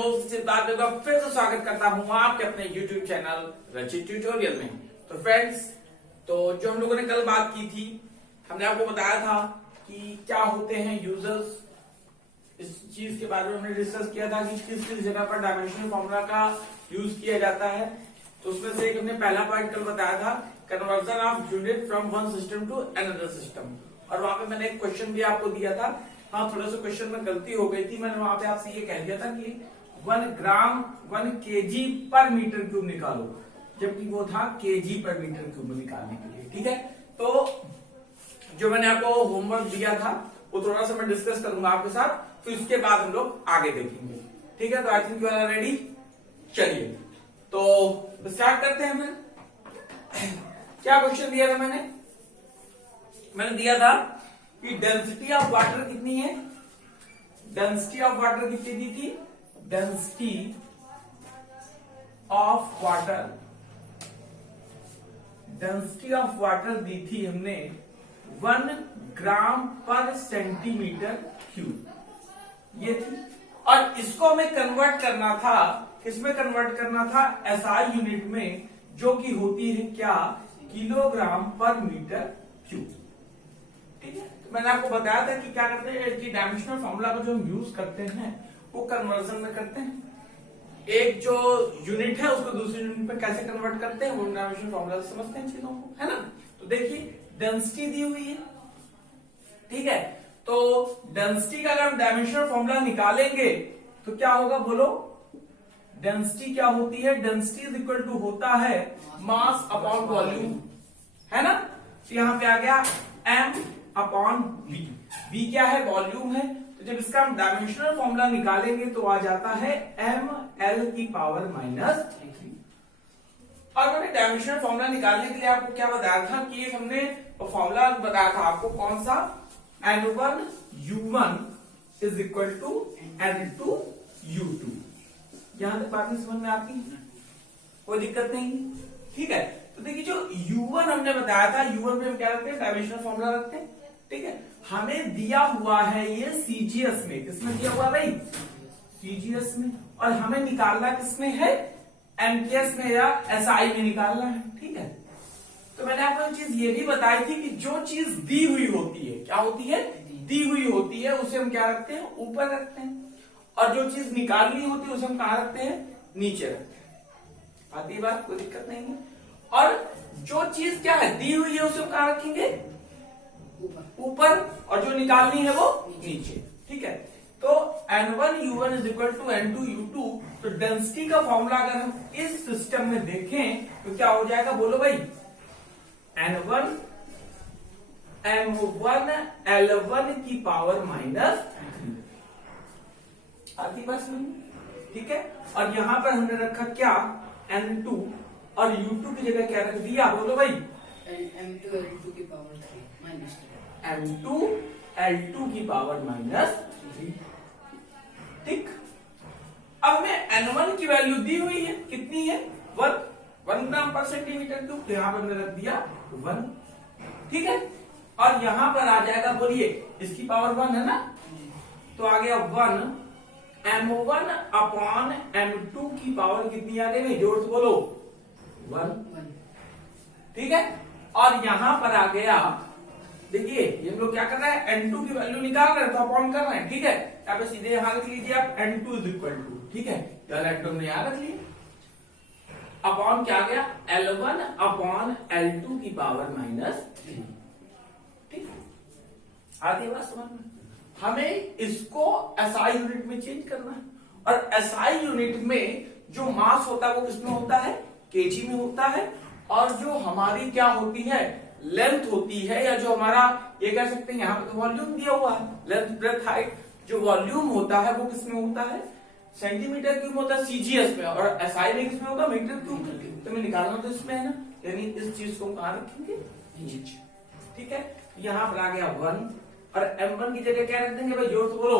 दोस्त सिद्धार्थ का फिर से स्वागत करता हूं आपके अपने YouTube चैनल रचित ट्यूटोरियल में। तो फ्रेंड्स, तो जो हम लोगों ने कल बात की थी, हमने आपको बताया था कि क्या होते हैं यूजर्स। इस चीज के बारे में हमने डिस्कस किया था कि किस किस जगह पर डायमेंशनल फॉर्मूला का यूज किया जाता है। तो उसमें से एक हमने पहला पॉइंट कल बताया था, conversion of unit from one system to another system. और वहां पे मैंने एक क्वेश्चन भी आपको दिया था। हाँ, थोड़ा सा क्वेश्चन में गलती हो गई थी। मैंने वहां पे आपसे ये कह दिया था कि 1 ग्राम 1 केजी पर मीटर क्यूब निकालो, जबकि वो था केजी पर मीटर क्यूब निकालने के लिए। ठीक है, तो जो मैंने आपको होमवर्क दिया था वो थोड़ा सा मैं डिस्कस करूंगा आपके साथ, तो इसके बाद हम लोग आगे देखेंगे। ठीक है, तो I think you are ready. चलिए तो स्टार्ट करते हैं फिर। क्या क्वेश्चन दिया था मैंने दिया था कि डेंसिटी ऑफ वाटर कितनी है। डेंसिटी ऑफ वाटर कितनी दी थी? Density of water, density of water दी थी हमने 1 ग्राम पर सेंटीमीटर क्यूब, ये थी। और इसको हमें कन्वर्ट करना था, किसमें कन्वर्ट करना था? एसआई यूनिट में, जो कि होती है क्या? किलोग्राम पर मीटर क्यूब। ठीक है, तो मैंने आपको बताया था कि क्या करते हैं कि डायमेंशनल फॉर्मूला को जो हम यूज करते हैं वो कन्वर्जन में करते हैं। एक जो यूनिट है उसको दूसरी यूनिट में कैसे कन्वर्ट करते हैं वो डायमेंशनल फॉर्मूला से समझते हैं चीजों को, है ना। तो देखिए, डेंसिटी दी हुई है। ठीक है, तो डेंसिटी का अगर हम डायमेंशनल फॉर्मूला निकालेंगे तो क्या होगा बोलो? डेंसिटी क्या होती है? डेंसिटी इज इक्वल टू होता है मास अपॉन वॉल्यूम, है ना। तो यहां पे आ गया m अपॉन v। v क्या है? वॉल्यूम है। तो जब इसका हम डायमेंशनल फॉर्मूला निकालेंगे तो आ जाता है ml की पावर -3। और मैंने डायमेंशनल फॉर्मूला निकालने के लिए आपको क्या बताया था कि हमने फॉर्मूला बताया था आपको, कौन सा? n1 u1 is equal to n2 u2। यहां तक बात समझ में आती है? कोई दिक्कत नहीं। ठीक है, तो देखिए जो u1 हमने बताया था, u1 पे हम क्या रखते हैं? डायमेंशनल फॉर्मूला रखते हैं। ठीक है, हमें दिया हुआ है ये सीजीएस में। किसमें दिया हुआ भाई? सीजीएस में। और हमें निकालना किसमें है? एमकेएस में या एसआई में निकालना है। ठीक है, तो मैंने आपको एक चीज ये भी बताई थी कि जो चीज दी हुई होती है, क्या होती है? दी हुई होती है, उसे हम क्या रखते हैं? ऊपर रखते हैं। और जो चीज निकालनी होती है उसे हम कहां रखते हैं? नीचे रखते हैं। आती है बात? कोई दिक्कत नहीं है। और जो चीज क्या है? दी हुई है, उसे हम कहां रखेंगे? ऊपर। और जो निकालनी है वो नीचे। ठीक है, तो n1 u1 is equal to n2 u2। तो डेंसिटी का फॉर्मूला अगर हम इस सिस्टम में देखें तो क्या हो जाएगा बोलो भाई? n1 m1 l1 की पावर -3। आती बात समझ? ठीक है, और यहां पर हमने रखा क्या? n2, और u2 की जगह क्या रख दिया बोलो भाई? m2 l2 की पावर 3 m2 l2 की पावर -3। ठीक, अब हमें n1 की वैल्यू दी हुई है, कितनी है? 1 ग्राम पर सेंटीमीटर क्यूब। तो यहां पर मैंने रख दिया 1। ठीक है, और यहां पर आ जाएगा, बोलिए, इसकी पावर 1 है ना, तो आ गया 1 m1 अपॉन m2 की पावर कितनी आ गई? जोर से बोलो, 1। ठीक है, और यहां पर आ गया, देखिए ये हम लोग क्या कर रहे हैं? n2 की वैल्यू निकाल रहे हैं, तो अपॉन कर रहे हैं। ठीक है, यहाँ पे सीधे यहां रख लीजिए आप n2 इज इक्वल टू। ठीक है, n2 ने यहां रख लिया। अपॉन क्या आ गया? l1 अपॉन l2 की पावर -3। ठीक है, आती बात समझ में? हमें इसको एसआई यूनिट में चेंज करना है। और एसआई यूनिट में जो मास होता है वो किसमें होता है? केजी में होता है। और जो हमारी क्या होती है? लेंथ होती है, या जो हमारा ये कह सकते हैं, यहाँ पे तो वॉल्यूम दिया हुआ है, लेंथ ब्रेथ हाइट, जो वॉल्यूम होता है वो किसमें होता है? सेंटीमीटर क्यूब होता है सीजीएस में। और एसआई में किसमें होगा? Metre cube. तो मैं निकालना तो इसमें है ना, यानी इस चीज को कहां रखेंगे? नीचे। ठीक है, यहां पर आ गया 1, और m1 की जगह क्या रख देंगे भाई? जोर से बोलो।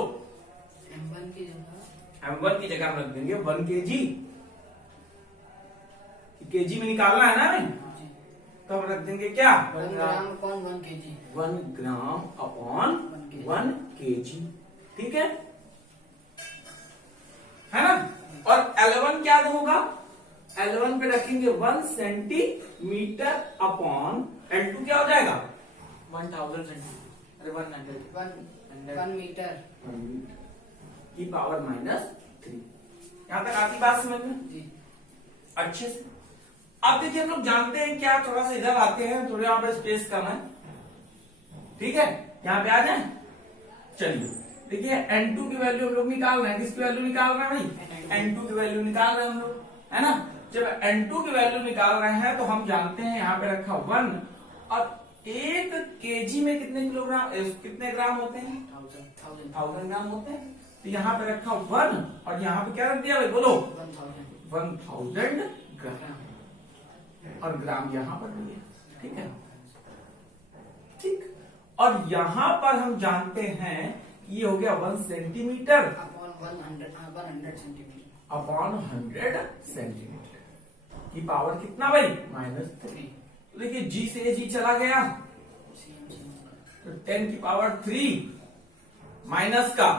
m1 की जगह हम रख देंगे 1 kg। केजी में निकालना है ना हमें, तो हम रख देंगे क्या? 1 ग्राम अपॉन 1 kg। 1 ग्राम अपॉन 1 kg। ठीक है, है ना। और L1 क्या होगा, L1 पे रखेंगे 1 सेंटीमीटर अपॉन L2 क्या हो जाएगा 1000 सेंटीमीटर, अरे 100 1 मीटर की पावर -3। यहां तक आती बात समझ में जी। अच्छे से। अब देखिए हम लोग जानते हैं क्या, थोड़ा सा इधर आते हैं, थोड़े यहाँ पे स्पेस कम है, ठीक है, यहाँ पे आ जाए। चलिए देखिए N2 की वैल्यू हम लोग निकाल रहे हैं, किसकी वैल्यू निकाल रहे हैं भाई, N2 की वैल्यू निकाल रहे हैं हम लोग, है ना। जब N2 की वैल्यू निकाल रहे हैं तो हम जानते हैं यहाँ पे रखा 1, और 1 केजी में कितने किलोग्राम, कितने ग्राम होते हैं, 1000 ग्राम होते हैं। तो यहाँ पे रखा 1 और यहाँ पे क्या रख दिया भाई, बोलो 1000 ग्राम, और ग्राम यहाँ पर दिया, ठीक है, ठीक। और यहाँ पर हम जानते हैं ये हो गया 1 centimetre upon 100 centimetre upon 100 centimetre की पावर कितना भाई -3। तो देखिए G से G चला गया, तो 10 की पावर 3 माइनस का,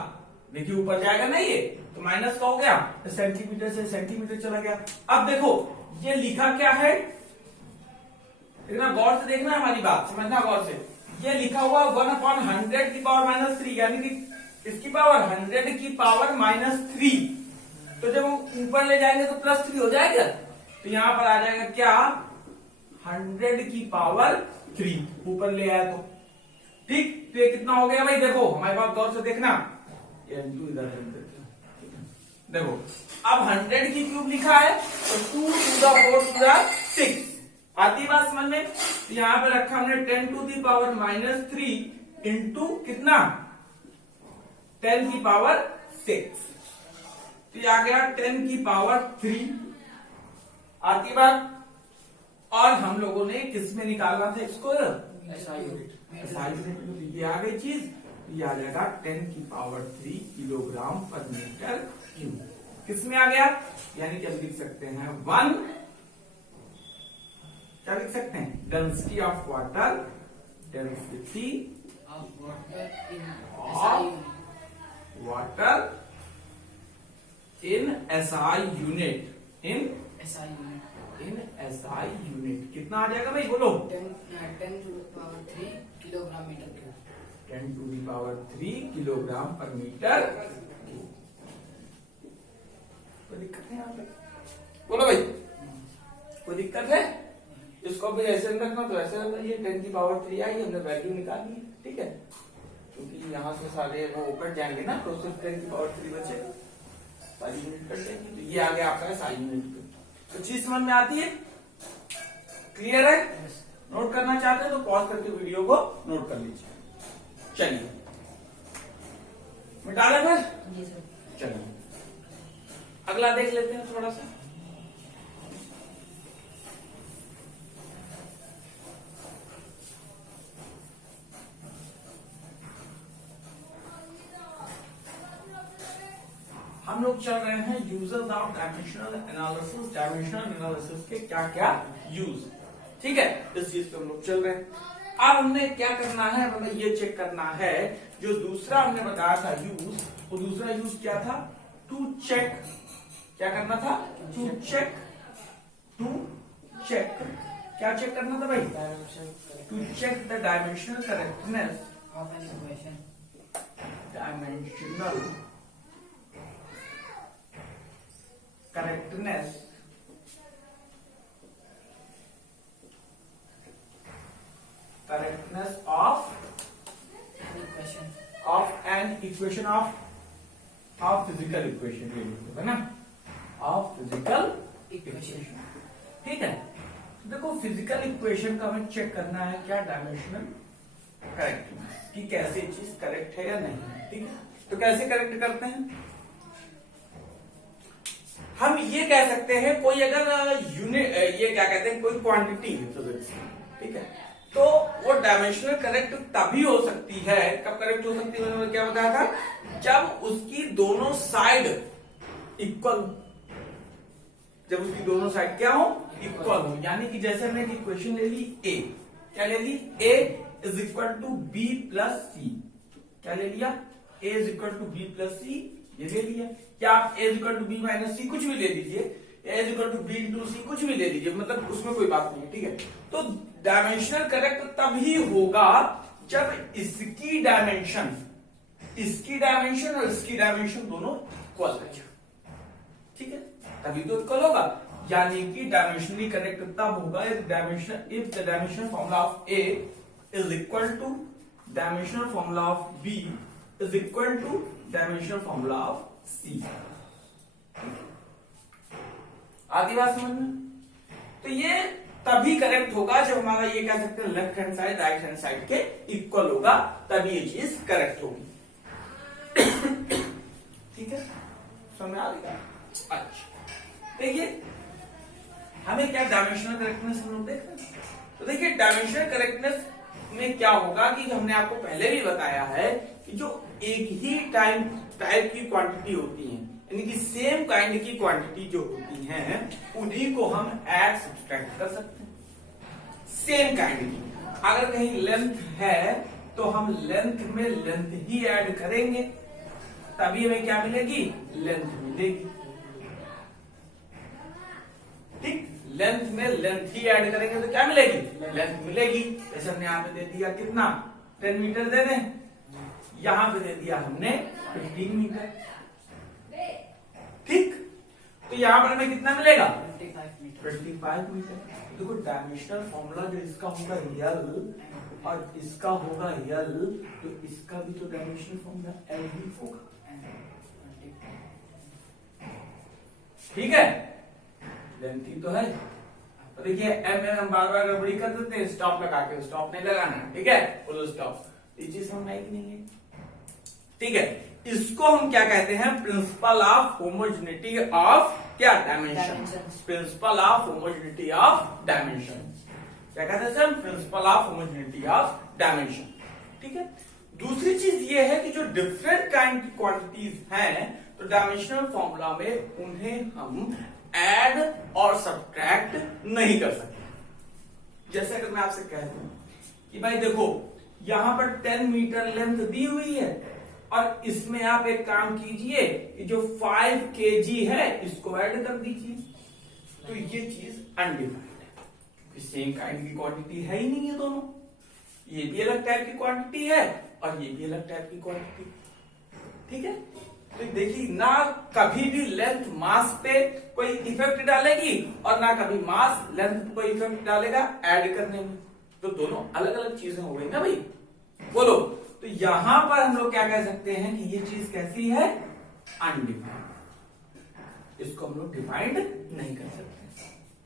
देखिए ऊपर जाएगा ना ये, तो माइनस का हो गया, तो सेंटीमीटर से सेंटीमीटर चला गया। अब देखो ये लिखा क्या है, देखना गौर से, देखना हमारी बात समझना गौर से। ये लिखा हुआ 1/100 की पावर -3, यानी कि इसकी पावर 100 की पावर -3। तो जब हम ऊपर ले जाएंगे तो +3 हो जाएगा, तो यहां पर आ जाएगा क्या 100 की पावर 3, ऊपर ले आया तो ठीक। तो ये कितना हो गया भाई, देखो हमारी बात गौर से देखना, N2 इधर देखो, अब 100 की क्यूब लिखा है तो 2 to the 4 to the 6, आती बात समझ में। तो यहां पे रखा हमने 10 to the power -3 इंटू कितना 10 की पावर 6, तो ये आ गया 10 की पावर 3, आती बात। और हम लोगों ने किस में निकालना था इसको, SI यूनिट, ये आ गई चीज, ये आ जाएगा 10 की पावर 3 किलोग्राम पर मीटर क्यूब, किस में आ गया, यानी कि हम लिख सकते हैं 1, क्या लिख सकते हैं, density of water, density of water in of water in SI unit, in SI unit SI unit कितना आ जाएगा भाई, बोलो 10 to the power 3 kilogram metre cube, 10 to the power 3 kilogram पर मीटर। कोई दिक्कत है यहाँ पे, बोलो भाई कोई दिक्कत है, इसको भी ऐसे रखना तो ऐसे रखना, ये 10 की पावर 3 आई, हमने वैल्यू निकाली है, ठीक है, क्योंकि यहाँ से सारे वो कट जाएंगे ना, तो सिर्फ 10 की पावर 3 बचेगा, सारी यूनिट कट जाएंगी, तो ये आ गया आपका सारी यूनिट। तो चीज समझ में आती है, क्लियर है, नोट करना चाहते हैं तो पॉज करके वीडियो को नोट कर लीजिए। चलिए मिटा लें फिर, जी सर। चलिए अगला देख लेते हैं थोड़ा सा। हम लोग चल रहे हैं users of dimensional analysis, dimensional analysis के क्या क्या यूज, ठीक है, इस चीज पे हम लोग चल रहे हैं। अब हमने क्या करना है, हमें ये चेक करना है, जो दूसरा हमने बताया था यूज, वो दूसरा यूज क्या था, टू चेक, क्या करना था, टू चेक, टू चेक, क्या चेक करना था भाई, to check the dimensional correctness of an equation, dimensional correctness of an equation of physical equation, है ना, of physical equation, ठीक है। देखो फिजिकल इक्वेशन का हमें चेक करना है क्या, डायमेंशनल करेक्टनेस कि कैसे चीज करेक्ट है या नहीं, ठीक है। तो कैसे करेक्ट करते हैं, हम ये कह सकते हैं, कोई अगर यूनिट, ये क्या कहते हैं, कोई क्वांटिटी है फिजिक्स, ठीक है, तो वो डायमेंशनल करेक्ट तभी हो सकती है, कब करेक्ट हो सकती है, मैंने क्या बताया था, जब उसकी दोनों साइड इक्वल, जब उसकी दोनों साइड क्या हो, इक्वल हो, यानी कि जैसे हमने एक इक्वेशन ले ली ए, क्या ले ली, A is equal to B plus C, क्या ले लिया, A is equal to B plus C, ये ले लिया, या आप a equal to B minus C कुछ भी ले लीजिए, a equal to B into C कुछ भी ले लीजिए, मतलब उसमें कोई बात नहीं है, ठीक है। तो डायमेंशनल करेक्ट तभी होगा जब इसकी डायमेंशन और इसकी डायमेंशन दोनों इक्वल है, ठीक है, तभी तो इक्वल होगा। यानी कि डायमेंशनली करेक्ट तब होगा if the dimensional formula of A is equal to dimensional formula of B is equal to dimensional formula of C. आती बात समझ में? तो ये तभी करेक्ट होगा जब हमारा ये कह सकते हैं left hand side right hand side के इक्वल होगा, तभी ये चीज करेक्ट होगी। ठीक है, समझ आ गया? अच्छा, देखिए हमें क्या डायमेंशनल करेक्टनेस हम लोग देख रहे हैं। तो देखिए डायमेंशनल करेक्टनेस में क्या होगा कि हमने आपको पहले भी बताया है कि जो एक ही टाइप की क्वांटिटी होती है, यानी कि सेम काइंड की क्वांटिटी जो होती हैं उन्हीं को हम ऐड सब्सट्रैक्ट कर सकते हैं। सेम काइंड की अगर कहीं लेंथ है तो हम लेंथ में लेंथ ही ऐड करेंगे, तभी हमें क्या मिलेगी? लेंथ मिलेगी। ठीक, लेंथ में लेंथ ही ऐड करेंगे तो क्या मिलेगी? लेंथ मिलेगी। जैसे हमने यहाँ पे दे दिया कितना? 10 मीटर दे दें, यहां पे दे दिया हमने 15 मीटर। ठीक, तो यहां पर हमें कितना मिलेगा? 25 मीटर। देखो डायमेंशनल फॉर्मूला जो इसका होगा यल और इसका होगा यल, तो इसका भी तो डायमेंशनल फॉर्मूला एल ही होगा। ठीक है, लेंथ ही तो है। तो देखिए एम में हम बार बार गड़बड़ी कर देते हैं, स्टॉप लगा के, स्टॉप नहीं लगाना है, ठीक है, फुल स्टॉप। ये चीज हम नहीं नहीं है, ठीक है। इसको हम क्या कहते हैं? प्रिंसिपल ऑफ होमोजेनिटी ऑफ क्या? Dimension. Principle of homogeneity of dimension क्या कहते हैं sir? Principle of homogeneity of dimension. ठीक है। दूसरी चीज ये है कि जो डिफरेंट काइंड की क्वांटिटीज हैं तो डायमेंशनल फॉर्मूला में उन्हें हम ऐड और सब्ट्रैक्ट नहीं कर सकते। जैसे अगर मैं आपसे कह दूं कि भाई देखो यहां पर 10 मीटर लेंथ दी हुई है और इसमें आप एक काम कीजिए कि जो 5 kg है इसको ऐड कर दीजिए, तो ये चीज अनडिफाइंड है क्योंकि सेम काइंड की क्वांटिटी है ही नहीं है दोनों। ये भी अलग टाइप की क्वांटिटी है और ये भी अलग टाइप की क्वांटिटी। ठीक है, तो देखिए ना कभी भी लेंथ मास पे कोई इफेक्ट डालेगी और ना कभी मास लेंथ पे कोई इफेक्ट डालेगा ऐड करने में, तो दोनों अलग अलग चीजें हो गई ना भाई, बोलो। तो यहां पर हम लोग क्या कह सकते हैं कि ये चीज कैसी है? अनडिफाइंड। इसको हम लोग डिफाइंड नहीं कर सकते।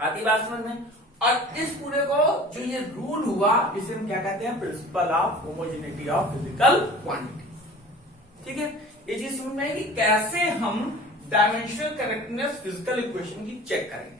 आती बात समझ में? और इस पूरे को जो ये रूल हुआ इसे हम क्या कहते हैं? Principle of homogeneity of physical quantity. ठीक है, ये चीज समझ में आएगी कैसे हम डायमेंशनल करेक्टनेस फिजिकल इक्वेशन की चेक करेंगे।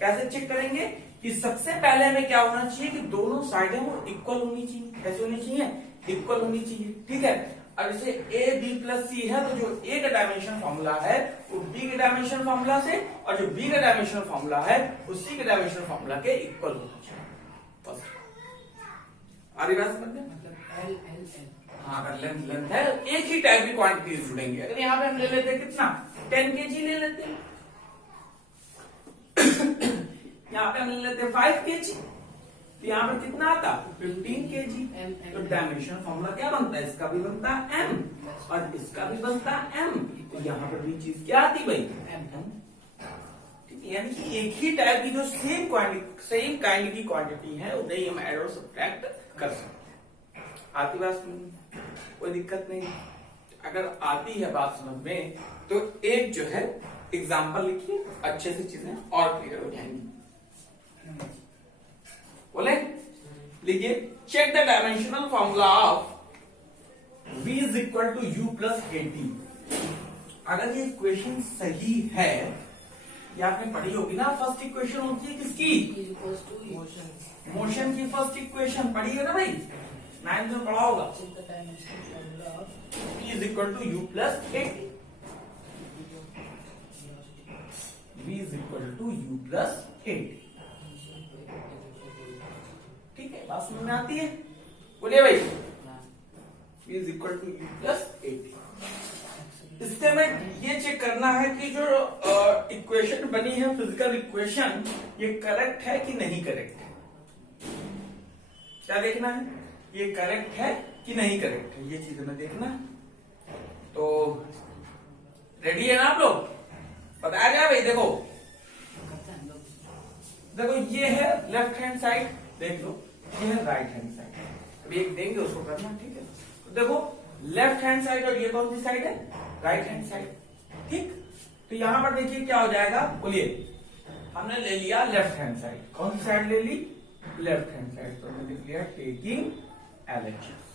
कैसे चेक करेंगे कि सबसे पहले हमें क्या होना चाहिए कि दोनों साइडें वो इक्वल होनी चाहिए। कैसे होनी चाहिए? इक्वल होनी चाहिए। ठीक है, अब जैसे ए बी प्लस सी है तो जो ए का डायमेंशन फॉर्मूला है वो बी के डायमेंशन फॉर्मूला से और जो बी का डायमेंशन फॉर्मूला है वो सी के डायमेंशन फॉर्मूला के इक्वल होना चाहिए। आगे बात समझ में? मतलब एल एल एल। हाँ, अगर लेंथ लेंथ है एक ही टाइप की क्वांटिटीज जुड़ेंगे। अगर यहाँ पे हम ले लेते हैं कितना? 10 kg ले लेते हैं, यहाँ पे हम ले लेते हैं 5 kg, तो यहाँ पर कितना आता? 15 kg। तो डायमेंशन फॉर्मूला क्या बनता है? इसका भी बनता है m और इसका भी बनता है m, तो यहाँ पर भी चीज क्या आती भाई? m। ठीक है, यानी कि एक ही टाइप की जो सेम काइंड की क्वांटिटी है उन्हें हम ऐड और सब्ट्रैक्ट कर सकते हैं। आती बात समझ? कोई दिक्कत नहीं। अगर आती है बात समझ में तो एक जो है एग्जाम्पल लिखिए, अच्छे से चीजें और क्लियर हो जाएंगी। बोले लिखिए, check the dimensional formula of v is equal to u plus 80। अगर ये इक्वेशन सही है, ये आपने पढ़ी होगी ना, फर्स्ट इक्वेशन होती है किसकी? मोशन की फर्स्ट इक्वेशन पढ़ी है ना भाई, 9th में पढ़ा होगा। v is equal to u plus 80। v is equal to u plus 80। ठीक है, बात समझ में आती है? बोलिए भाई, v is equal to u plus 80। इसके में ये चेक करना है कि जो इक्वेशन बनी है फिजिकल इक्वेशन, ये करेक्ट है कि नहीं करेक्ट है। क्या देखना है, ये करेक्ट है कि नहीं करेक्ट है, ये चीज हमें देखना है। तो रेडी है ना आप लोग, बताया जाए भाई। देखो देखो ये है लेफ्ट हैंड साइड, देख लो ये है राइट हैंड साइड। अभी एक देंगे उसको करना, ठीक है। तो देखो लेफ्ट हैंड साइड और ये कौन सी साइड है, राइट हैंड साइड, ठीक। तो यहां पर देखिए क्या हो जाएगा, बोलिए। हमने ले लिया लेफ्ट हैंड साइड, कौन सी साइड ले ली, लेफ्ट हैंड साइड। तो हमने लिख लिया टेकिंग LHS।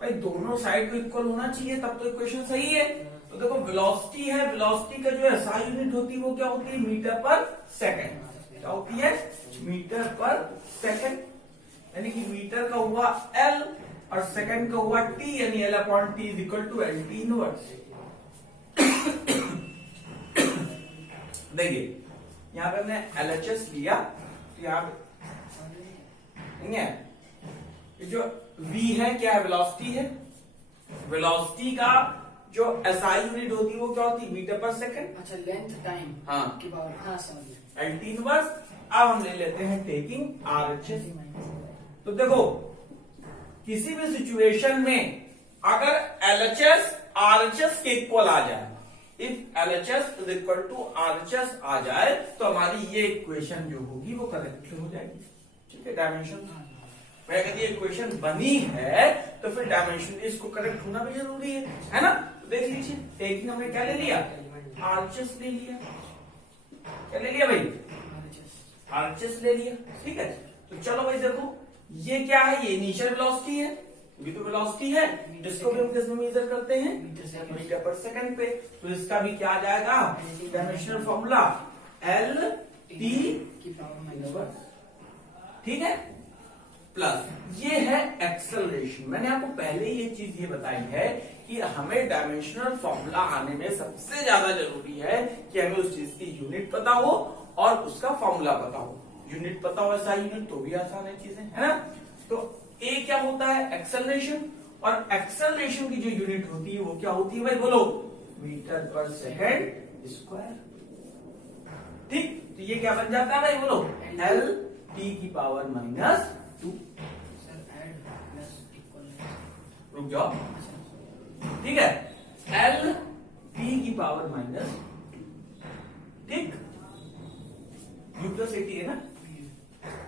भाई दोनों साइड को इक्वल होना चाहिए तब तो इक्वेशन सही है। तो देखो वेलोसिटी है, वेलोसिटी का जो SI यूनिट होती है वो क्या होती है, मीटर पर सेकंड। क्या होती है, मीटर पर सेकंड। यानी कि मीटर का हुआ L और सेकंड का हुआ T, यानी L/T is equal to LT inverse. देखिए यहां पे हमने LHS लिया, तो यहां पे नहीं है, ये जो V है क्या है, वेलोसिटी है। वेलोसिटी का जो SI यूनिट होती है वो क्या होती है, मीटर पर सेकंड। अच्छा लेंथ टाइम हाँ की पावर, हाँ समझ गया। LT inverse. अब हम ले लेते हैं टेकिंग RHS। तो देखो किसी भी सिचुएशन में अगर LHS RHS के इक्वल आ जाए, if LHS is equal to RHS आ जाए, तो हमारी ये इक्वेशन जो होगी वो करेक्ट हो जाएगी, ठीक है। डायमेंशन मैं कहती है इक्वेशन बनी है तो फिर डायमेंशन इसको करेक्ट होना भी जरूरी है ना। तो देख लीजिए टेकिंग हमने क्या ले लिया, RHS ले लिया। क्या ले लिया भाई, RHS ले लिया, ठीक है। तो चलो भाई देखो ये क्या है, ये इनिशियल वेलोसिटी है, ये तो वेलोसिटी है, जिसको भी हम किस में मेजर करते हैं, मीटर पर सेकंड पे। तो इसका भी क्या आ जाएगा, डायमेंशनल फॉर्मूला LT की पावर माइनस, ठीक है, प्लस ये है एक्सेलरेशन। मैंने आपको पहले ये चीज ये बताई है कि हमें डायमेंशनल फॉर्मूला आने में सबसे ज्यादा जरूरी है कि हमें उस चीज की यूनिट पता हो और उसका फॉर्मूला पता हो। यूनिट पता हो SI यूनिट तो भी आसान है चीजें, है ना। तो A क्या होता है, एक्सेलरेशन, और एक्सेलरेशन की जो यूनिट होती है वो क्या होती है भाई, बोलो, मीटर पर सेकंड स्क्वायर, ठीक। तो ये क्या बन जाता है भाई, बोलो, LT की power -2। Sir add plus equal, रुक जाओ, ठीक है, LT की पावर माइनस, ठीक, U+AT है ना,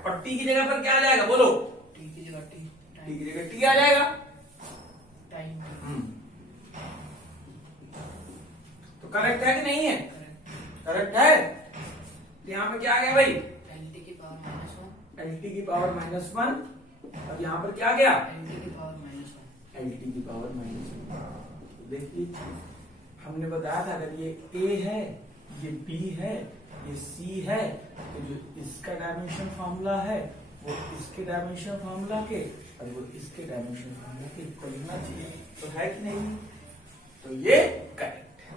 और T की जगह पर क्या आ जाएगा, बोलो, T की जगह T, T की जगह T आ जाएगा। टाइम, तो करेक्ट है कि नहीं है, करेक्ट है। तो यहाँ पे क्या आ गया भाई, LT की पावर -1, LT की पावर -1, और यहाँ पर क्या आ गया, LT की पावर -1, LT की पावर -1। देखिए हमने बताया था अगर ये A है, ये B है, ये C है, तो जो इसका डायमेंशन फॉर्मूला है वो इसके डायमेंशन फॉर्मूला के और वो इसके डायमेंशन फॉर्मूला के इक्वल होना चाहिए। तो है कि नहीं, तो ये करेक्ट है।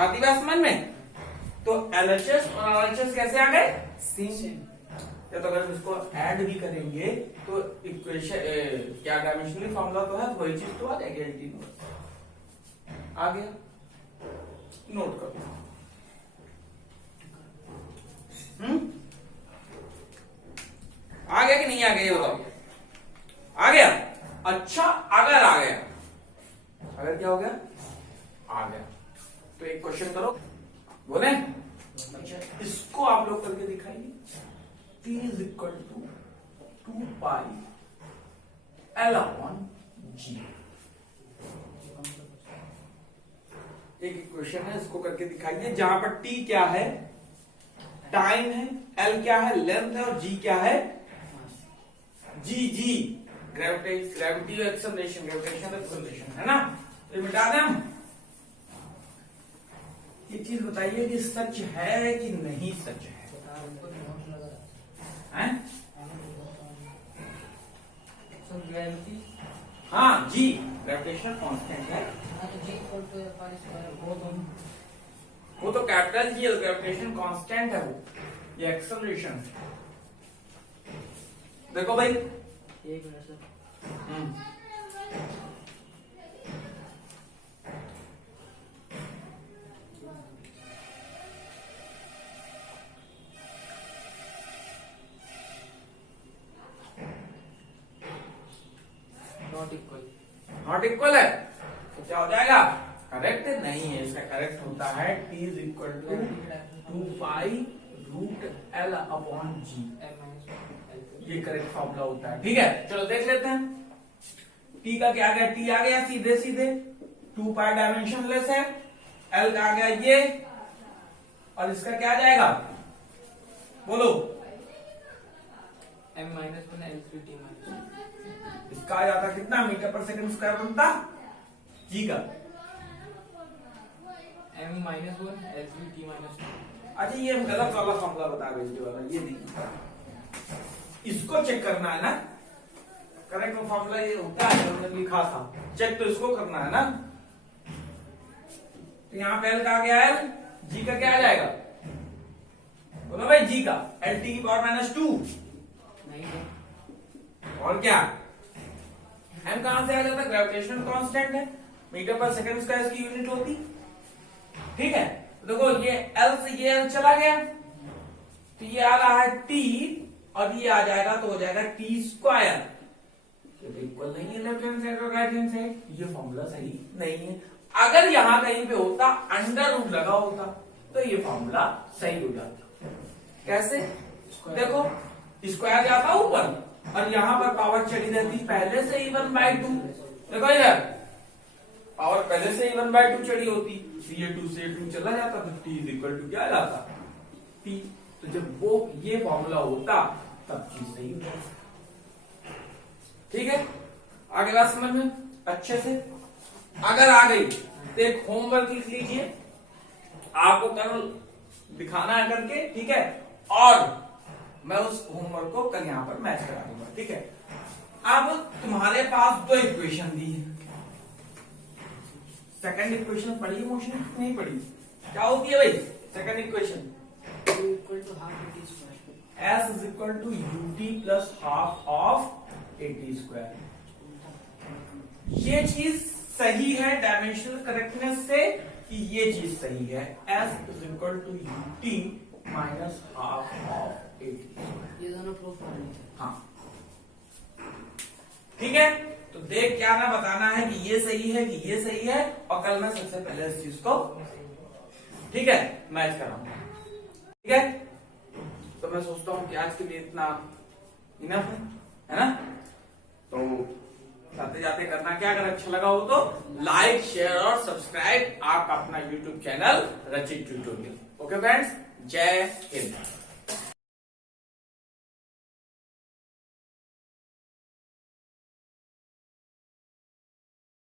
आती बात समझ में। तो LHS और RHS कैसे आ गए, सेम। तो अगर इसको ऐड भी करेंगे तो इक्वेशन क्या डायमेंशनल फॉर्मूला तो है, तो वही चीज तो आ जाएगी, LT आ गया, नोट करो। आ गया कि नहीं आ गया, ये बताओ, आ गया। अच्छा अगर आ गया, अगर क्या हो गया, आ गया, तो एक क्वेश्चन करो, बोले। अच्छा इसको आप लोग करके दिखाइए, T is equal to 2π L/G। एक इक्वेशन है, इसको करके दिखाइए जहां पर T क्या है, टाइम है, L क्या है, लेंथ है, और G क्या है, जी ग्रेविटी एक्सेलरेशन, ग्रेविटेशनल एक्सेलरेशन, है ना। तो ये मिटा दें हम। ये चीज बताइए कि सच है कि नहीं सच है, हैं? हाँ जी, ग्रेविटेशनल कांस्टेंट है, वो तो कैपिटल जी, ग्रेविटेशन कांस्टेंट है वो, ये एक्सेलरेशन। देखो भाई, एक minute sir, not equal. Not equal है तो क्या हो जाएगा? करेक्ट नहीं है, इसका करेक्ट होता है t is equal to 2 pi root l upon g। ये करेक्ट फॉर्मूला होता है। ठीक है, चलो देख लेते हैं t का क्या आ गया। t आ गया सीधे सीधे 2 पाई डायमेंशनलेस है, l का आ गया ये, और इसका क्या आ जाएगा बोलो? m-1 L3t-1। इसका आ जाता कितना मीटर पर सेकंड स्क्वायर बनता g का। m-1 L3t-2। अच्छा ये हम गलत वाला फॉर्मूला बता रहे थे वाला, ये देखिए इसको चेक करना है ना। करेक्ट फॉर्मूला ये होता है जो हमने लिखा था, चेक तो इसको करना है ना। तो यहाँ पे L का आ गया L, G का क्या आ जाएगा बोलो भाई? G का LT की पावर -2 नहीं है। और क्या M कहां से आ जाता? ग्रेविटेशनल कांस्टेंट है, मीटर पर सेकंड स्क्वायर की यूनिट होती। ठीक है, तो देखो ये L से ये L चला गया तो ये आ रहा है T, और ये आ जाएगा तो हो जाएगा T स्क्वायर। इक्वल नहीं है लेफ्ट हैंड साइड और राइट हैंड साइड, ये फॉर्मूला सही नहीं है। अगर यहां कहीं पे होता अंडर रूट लगा होता तो ये फॉर्मूला सही हो जाता। कैसे? देखो स्क्वायर जाता ऊपर और यहां पर पावर चली रहती पहले से ही 1/2। देखो इधर पावर पहले से ही 1/2 चढ़ी होती, तो ये 2 से 2 चला जाता तो t इज इक्वल टू क्या जाता t। तो जब वो ये फॉर्मूला होता तब चीज सही होता। ठीक है, आगे बात समझ में अच्छे से अगर आ गई तो एक होमवर्क लिख लीजिए, आपको कल दिखाना है करके। ठीक है, और मैं उस होमवर्क को कल यहां पर मैच करा दूंगा। ठीक है, अब तुम्हारे पास 2 इक्वेशन दी है। सेकंड इक्वेशन पढ़ी मोशन नहीं पढ़ी? क्या होती है भाई second equation? S is equal to ut plus half of at square. ये चीज सही है डायमेंशनल करेक्टनेस से कि ये चीज सही है। S is equal to ut minus half of at। ये दोनों प्रूफ करनी है। हाँ ठीक है, तो देख क्या ना बताना है कि ये सही है कि ये सही है, और कल मैं सबसे पहले इस चीज को ठीक है मैच कराऊंगा। ठीक है, तो मैं सोचता हूं कि आज के लिए इतना इनफ है ना। तो जाते जाते करना क्या, अगर अच्छा लगा हो तो लाइक शेयर और सब्सक्राइब आप अपना यूट्यूब चैनल रचित ट्यूटोरियल। ओके फ्रेंड्स, जय हिंद।